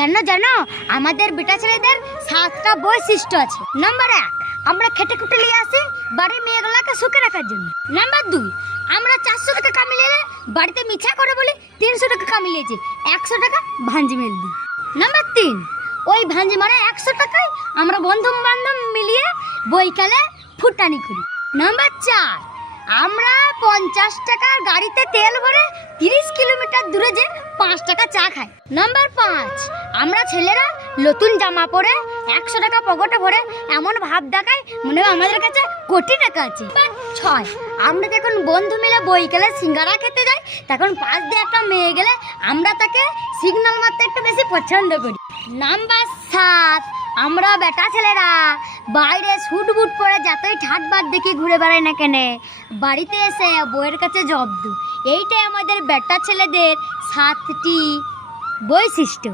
জানো জানো আমাদের বেটা ছেলেদের 7টা বৈশিষ্ট্য আছে। নাম্বার 1, আমরা খেটে খুটে নিয়ে আসি বাড়ির মেয়েগুলাকে সুখে রাখার জন্য। নাম্বার 2, আমরা 400 টাকা কামিয়ে এলে বাড়িতে মিছা করে বলি 300 টাকা কামিয়েছি, 100 টাকা ভাঞ্জি মেল দিই। নাম্বার 3, ওই ভাঞ্জি মানে 100 টাকায় আমরা বন্ধু বান্ধব মিলিয়ে বইকালে ফুটানি করি। নাম্বার 4, আমরা 50 টাকার গাড়িতে তেল ভরে 30 কিলোমিটার দূরে যে 5 টাকা চা খাই। নাম্বার 5, আমরা ছেলেরা নতুন জামা পরে 100 টাকা পকেটে ভরে এমন ভাব দেখাই মনে হয় আমাদের কাছে কোটি টাকা আছে। 6, আমরা যখন বন্ধু মিলে বইকালে সিঙ্গারা খেতে যাই তখন পাশ দিয়ে একটা মেয়ে গেলে আমরা তাকে সিগন্যাল মারতে একটু বেশি পছন্দ করি। নাম্বার 7, আমরা বেটা ছেলেরা বাইরে স্যুট বুট পরে যতই ঠাটবাট দেখি ঘুরে বেড়াই না কেন, বাড়িতে এসে বইয়ের কাছে জব্দ। এইটাই আমাদের বেটা ছেলেদের 7টি বৈশিষ্ট্য।